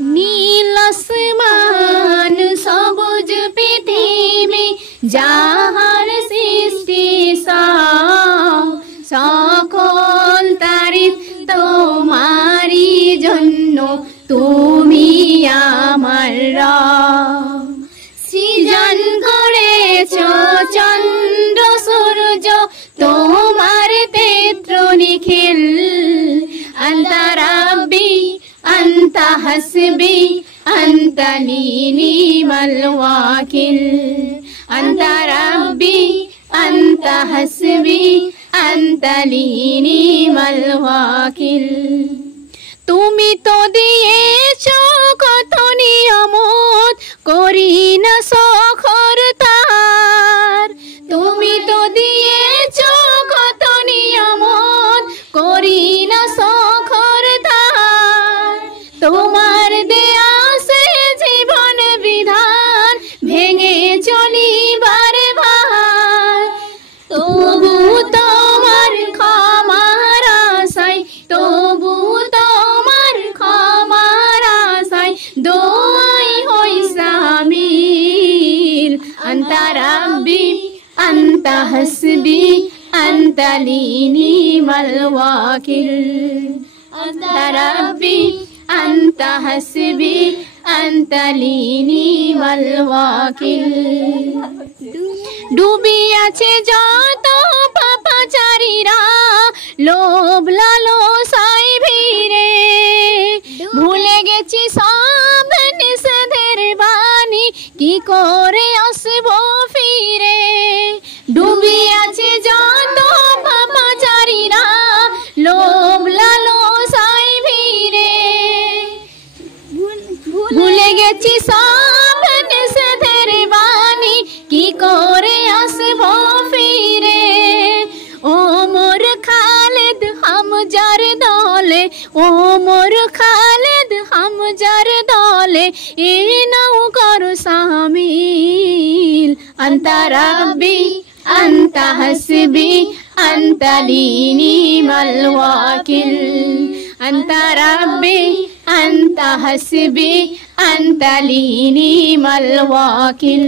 নীল আসমান সবুজ পৃথিবী যাহার সৃষ্টি সকল তারিফ তোমারই জন্য, তুমি আমার রব। সৃজন করেছো চন্দ্র সূর্য তোমার তেত্র নিখিল, আন্তা রাব্বি আন্তা হাসবি আন্তা নি'মাল ওয়াকিল, আন্তা রাব্বি আন্তা হাসবি আন্তা নি'মাল ওয়াকিল। তুমি তো দিয়েছো কত নিয়ামত, করি না সখর তার। তুমি তো দিয়েছো কত নিয়ামত, করি না সখর তার। তোমার দেয়া সে জীবন বিধান ভেঙে চলি বারে বার, তবু তোমার ক্ষমার আশায়, তবু তোমার ক্ষমার আশায় দোয়াই হই শামিল। আন্তা রাব্বি আন্তা হাসবি আন্তা নি'মাল ওয়াকিল, আন্তা রাব্বি আন্তা হাসবি আন্তা নি'মাল ওয়াকিল। ডুবি আছে যত পাপাচারীরা লোভ লালসায় ভিড়ে, ভুলে গেছি সব নিষেধের বাণী, কি করে আসবো ফিরে। ডুবি আছে যত পাপাচারীরা লোভ লালসায় ভিড়ে, ভুলে গেছি সব নিষেধের বাণী, কি করে আসবো ফিরে। ও মোর খালেদ হামজার দলে, ও মোর খালেদ হামজার দলে, এ নাও করো শামিল। আন্তা রাব্বি আন্তা হাসবি আন্তা নি'মাল ওয়াকিল, আন্তা রাব্বি আন্তা হাসবি আন্তা নি'মাল ওয়াকিল।